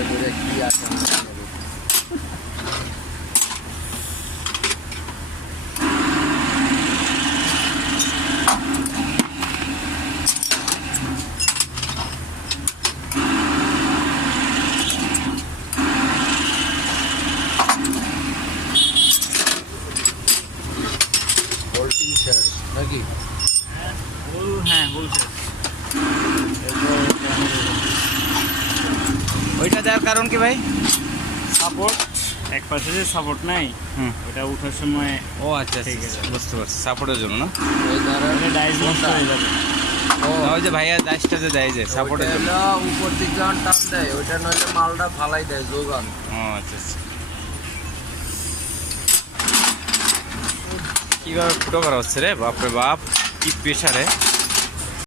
করে করে কি আছে বোল্টিং শেষ নাকি? হ্যাঁ বলছে ওইটা দেওয়ার কারণ কি ভাই? সাপোর্ট এক পাশে যে সাপোর্ট নাই ওটা ওঠার সময়। ও আচ্ছা বুঝতে পারছি, সাপোর্টের জন্য না? ওই ধরেন ডাইস নষ্ট হয়ে যাবে। ওই যে ভাইয়া ডাইসটা যে দেয় যে সাপোর্টের জন্য। উপর দিক যখন টান দেয় ওইটা নইলে মালটা ফালাই দেয় যোগান। ও আচ্ছা আচ্ছা। কীভাবে ফুটো করা হচ্ছে রে, বাপরে বাপ কি প্রেশারে।